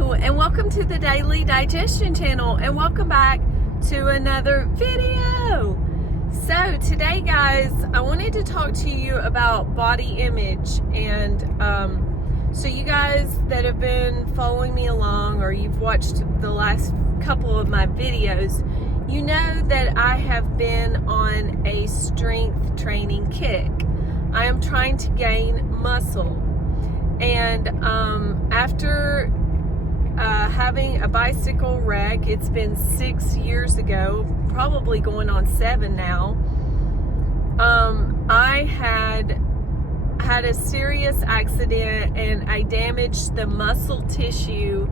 Hello, and welcome to the Daily Digestion channel, and welcome back to another video. So today, guys, I wanted to talk to you about body image. And so you guys that have been following me along, or you've watched the last couple of my videos, you know that I have been on a strength training kick. I am trying to gain muscle. And after having a bicycle wreck, it's been 6 years ago, probably going on 7 now, I had a serious accident, and I damaged the muscle tissue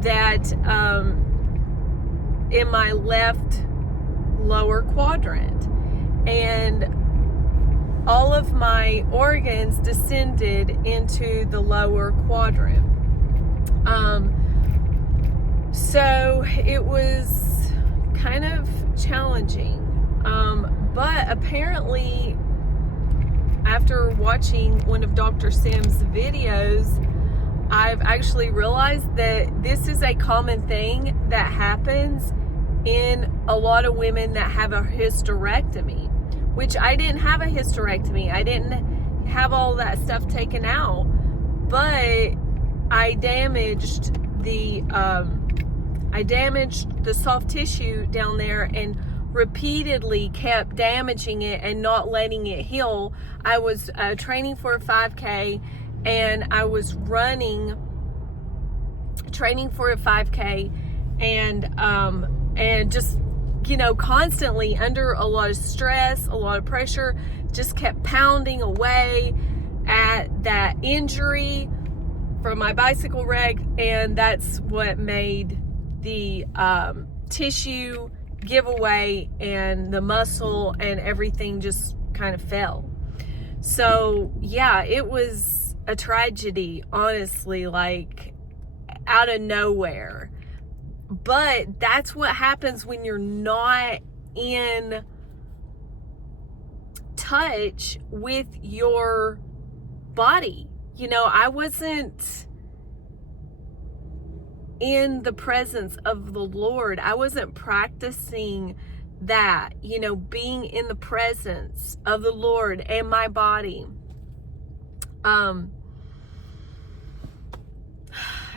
that in my left lower quadrant, and all of my organs descended into the lower quadrant. So it was kind of challenging. But apparently, after watching one of Dr. Sam's videos, I've actually realized that this is a common thing that happens in a lot of women that have a hysterectomy, which I didn't have a hysterectomy. I didn't have all that stuff taken out, but I damaged the soft tissue down there, and repeatedly kept damaging it and not letting it heal. I was training for a 5K, and I was training for a 5K, and just, you know, constantly under a lot of stress, a lot of pressure, just kept pounding away at that injury from my bicycle wreck, and that's what made the tissue give away, and the muscle and everything just kind of fell. So yeah, it was a tragedy, honestly, like out of nowhere. But that's what happens when you're not in touch with your body. You know, I wasn't in the presence of the Lord. I wasn't practicing that, you know, being in the presence of the Lord and my body.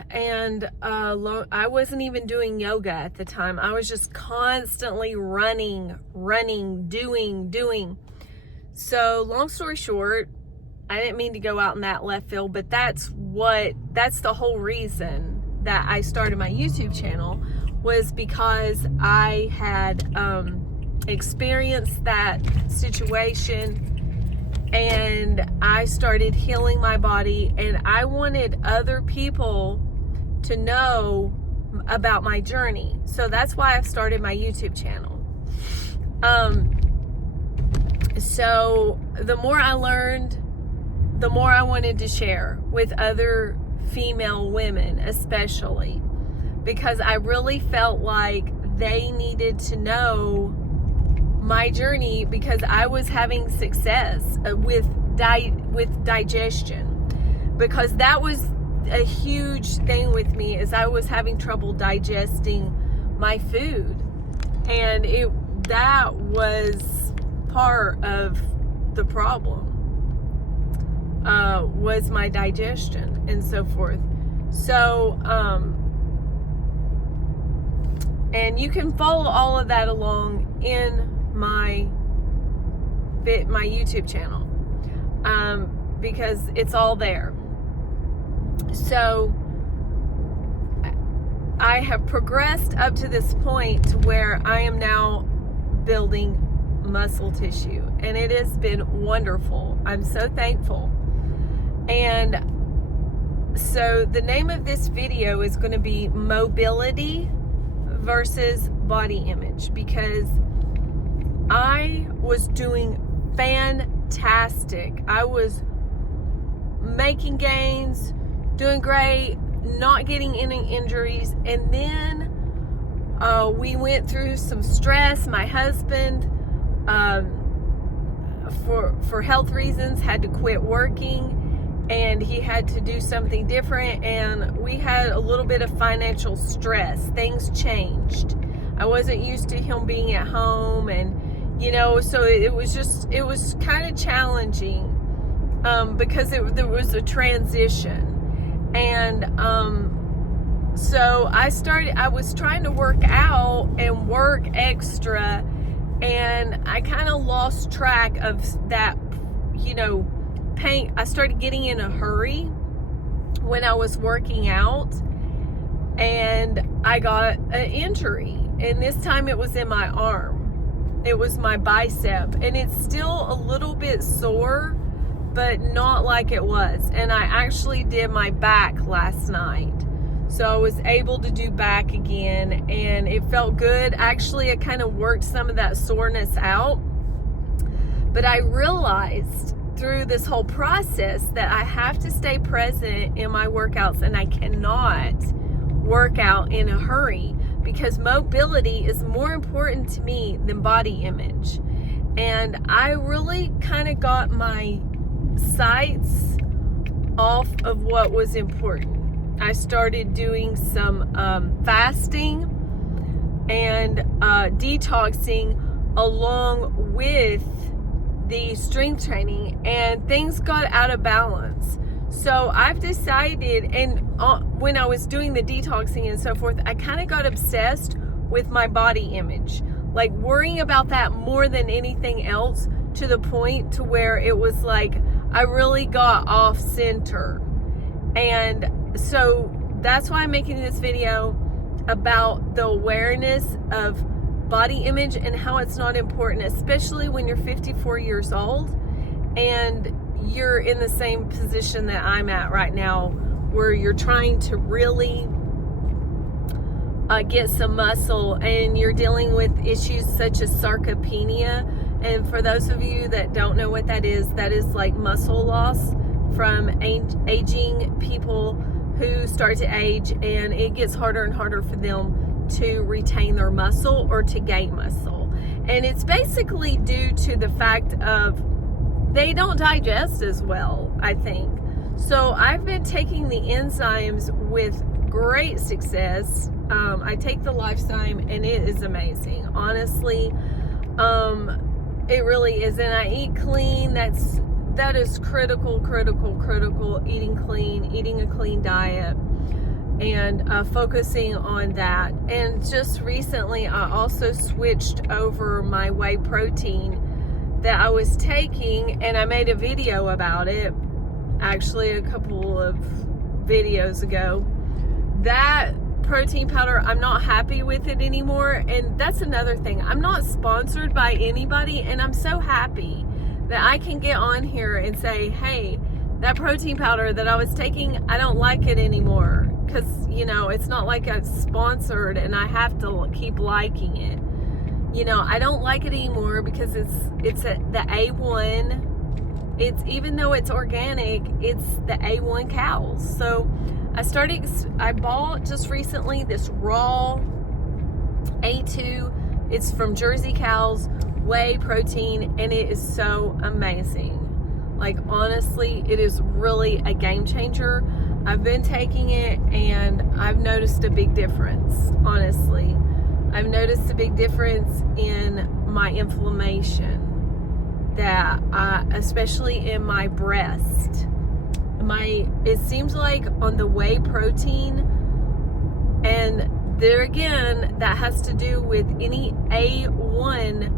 And I wasn't even doing yoga at the time. I was just constantly running, doing. So long story short, I didn't mean to go out in that left field, but that's the whole reason that I started my YouTube channel, was because I had experienced that situation, and I started healing my body, and I wanted other people to know about my journey. So that's why I've started my YouTube channel. So the more I learned, the more I wanted to share with other female women, especially because I really felt like they needed to know my journey, because I was having success with digestion, because that was a huge thing with me, is I was having trouble digesting my food, and that was part of the problem, was my digestion and so forth. So and you can follow all of that along in my YouTube channel, because it's all there. So I have progressed up to this point where I am now building muscle tissue, and it has been wonderful. I'm so thankful. And so the name of this video is going to be Mobility versus Body Image, because I was doing fantastic. I was making gains, doing great, not getting any injuries, and then we went through some stress. My husband, for health reasons, had to quit working, and he had to do something different, and we had a little bit of financial stress. Things changed. I wasn't used to him being at home, and so it was kind of challenging because there was a transition. And so I was trying to work out and work extra, and I kind of lost track of that, pain. I started getting in a hurry when I was working out, and I got an injury, and this time it was in my arm. It was my bicep, and it's still a little bit sore, but not like it was. And I actually did my back last night, so I was able to do back again, and it felt good. Actually, I kind of worked some of that soreness out, but I realized through this whole process that I have to stay present in my workouts, and I cannot work out in a hurry, because mobility is more important to me than body image. And I really kind of got my sights off of what was important. I started doing some fasting and detoxing along with the strength training, and things got out of balance. So I've decided, and when I was doing the detoxing and so forth, I kind of got obsessed with my body image, like worrying about that more than anything else, to the point to where it was like I really got off center. And so that's why I'm making this video about the awareness of body image and how it's not important, especially when you're 54 years old and you're in the same position that I'm at right now, where you're trying to really get some muscle, and you're dealing with issues such as sarcopenia. And for those of you that don't know what that is like muscle loss from aging people who start to age, and it gets harder and harder for them to retain their muscle or to gain muscle. And it's basically due to the fact of they don't digest as well, I think. So I've been taking the enzymes with great success. I take the Lifetime, and it is amazing. Honestly, it really is. And I eat clean. That is critical. Eating clean, eating a clean diet, and focusing on that. And just recently, I also switched over my whey protein that I was taking, and I made a video about it, actually a couple of videos ago. That protein powder, I'm not happy with it anymore. And that's another thing. I'm not sponsored by anybody, and I'm so happy that I can get on here and say, hey, that protein powder that I was taking, I don't like it anymore. Because, it's not like I'm sponsored and I have to keep liking it. I don't like it anymore because it's the A1. It's, even though it's organic, it's the A1 cows. So I bought just recently this raw A2. It's from Jersey cows, whey protein, and it is so amazing. Like, honestly, it is really a game changer. I've been taking it, and I've noticed a big difference. Honestly, I've noticed a big difference in my inflammation, that especially in my breast. It seems like on the whey protein, and there again, that has to do with any A1,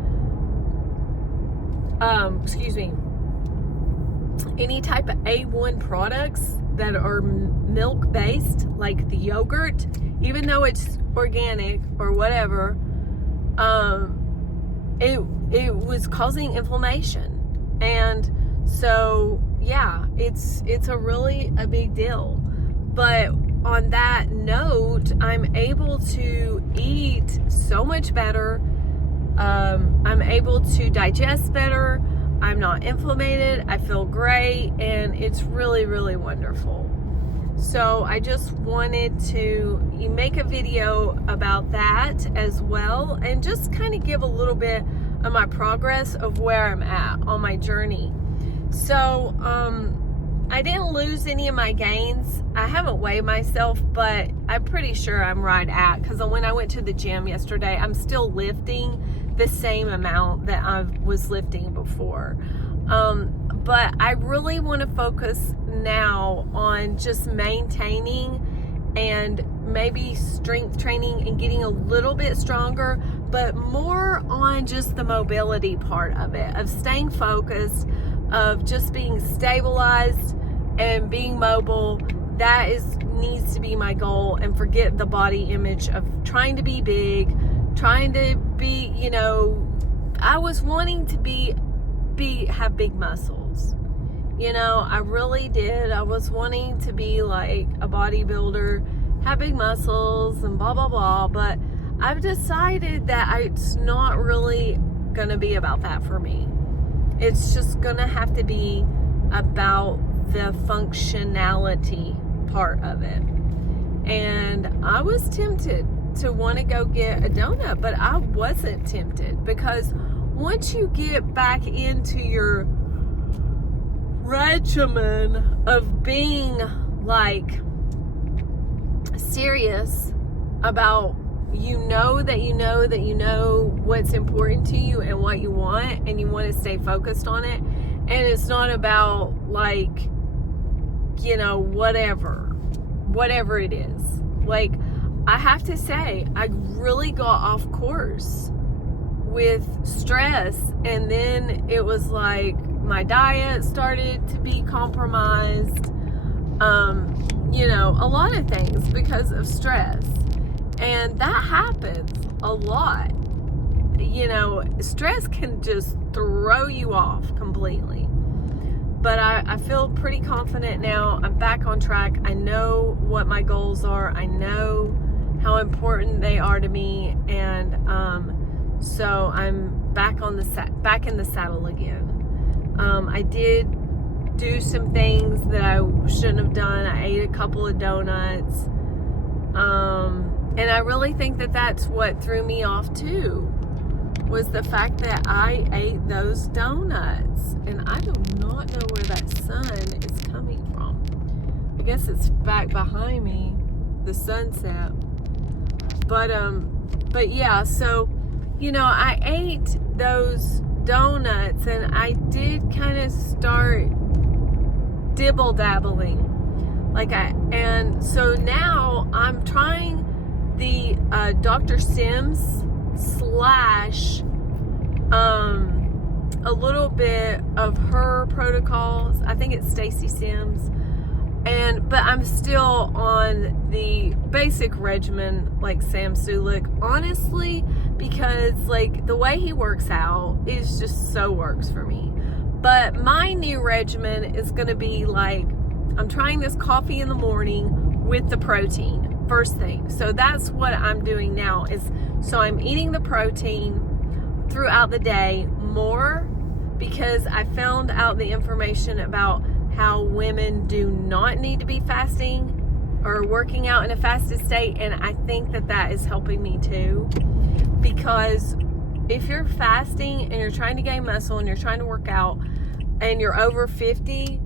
any type of A1 products that are milk based, like the yogurt, even though it's organic or whatever, it was causing inflammation. And so yeah, it's a big deal. But on that note, I'm able to eat so much better. I'm able to digest better. I'm not inflamed. I feel great, and it's really, really wonderful. So I just wanted to make a video about that as well, and just kind of give a little bit of my progress of where I'm at on my journey. So I didn't lose any of my gains. I haven't weighed myself, but I'm pretty sure I'm right at, because when I went to the gym yesterday, I'm still lifting the same amount that I was lifting before. But I really want to focus now on just maintaining and maybe strength training and getting a little bit stronger, but more on just the mobility part of it, of staying focused, of just being stabilized and being mobile. That needs to be my goal, and forget the body image of trying to be big, trying to be, I was wanting to have big muscles. I really did. I was wanting to be like a bodybuilder, have big muscles and blah, blah, blah. But I've decided that it's not really going to be about that for me. It's just going to have to be about the functionality part of it. And I was tempted to want to go get a donut, but I wasn't tempted, because once you get back into your regimen of being like serious about what's important to you and what you want, and you want to stay focused on it, and it's not about like whatever it is. Like, I have to say, I really got off course with stress, and then it was like my diet started to be compromised, a lot of things because of stress. And that happens a lot. Stress can just throw you off completely. But I feel pretty confident now. I'm back on track. I know what my goals are. I know how important they are to me. And so I'm back in the saddle again. I did do some things that I shouldn't have done. I ate a couple of donuts. And I really think that that's what threw me off too, was the fact that I ate those donuts. And I do not know where that sun is coming from. I guess it's back behind me, the sunset. But yeah, so, I ate those donuts, and I did kind of start dibble dabbling. And so now I'm trying the Dr. Sims / a little bit of her protocols. I think it's Stacy Sims. But I'm still on the basic regimen like Sam Sulik, honestly, because like the way he works out is just so works for me. But my new regimen is going to be like, I'm trying this coffee in the morning with the protein first thing. So that's what I'm doing now, so I'm eating the protein throughout the day more, because I found out the information about how women do not need to be fasting or working out in a fasted state, and I think that is helping me too, because if you're fasting and you're trying to gain muscle and you're trying to work out and you're over 50,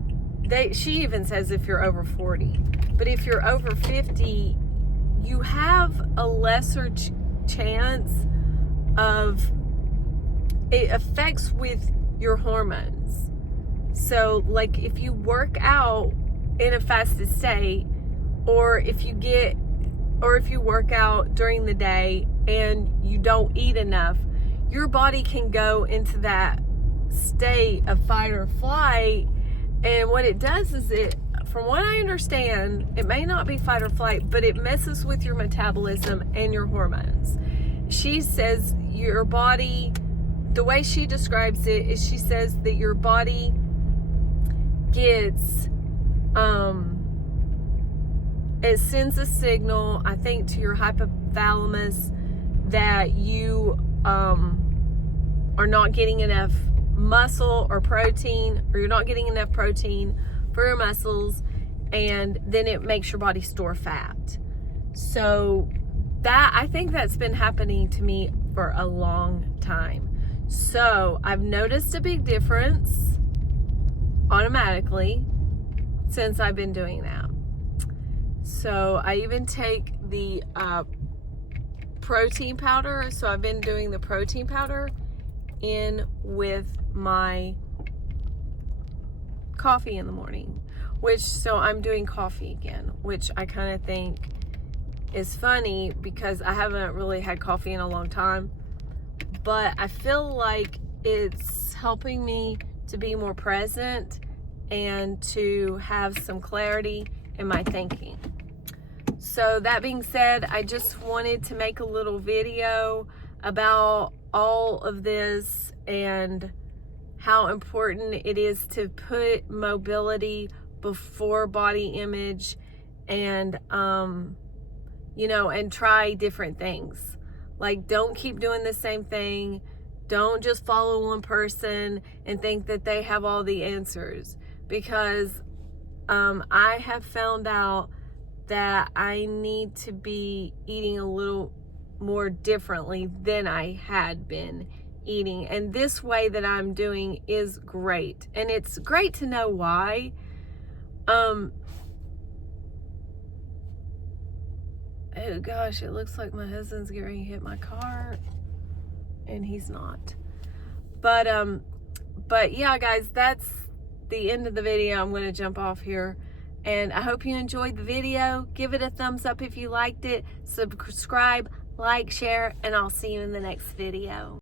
she even says if you're over 40, but if you're over 50, you have a lesser chance of it affects with your hormones. So like if you work out in a fasted state, or if you work out during the day and you don't eat enough, your body can go into that state of fight or flight. And what it does is from what I understand, it may not be fight or flight, but it messes with your metabolism and your hormones. She says your body, the way she describes it is, she says that your body gets, it sends a signal, I think, to your hypothalamus that you are not getting enough muscle or protein, or you're not getting enough protein for your muscles, and then it makes your body store fat. So I think that's been happening to me for a long time. So I've noticed a big difference automatically since I've been doing that. So I even take the protein powder. So I've been doing the protein powder in with my coffee in the morning, so I'm doing coffee again, which I kind of think is funny because I haven't really had coffee in a long time, but I feel like it's helping me to be more present and to have some clarity in my thinking. So that being said, I just wanted to make a little video about all of this and how important it is to put mobility before body image, and and try different things. Like, don't keep doing the same thing. Don't just follow one person and think that they have all the answers, because I have found out that I need to be eating a little more differently than I had been eating, and this way that I'm doing is great, and it's great to know why. Oh gosh, it looks like my husband's getting ready to hit my car, and he's not. But yeah, guys, that's the end of the video. I'm going to jump off here, and I hope you enjoyed the video. Give it a thumbs up if you liked it. Subscribe, like, share, and I'll see you in the next video.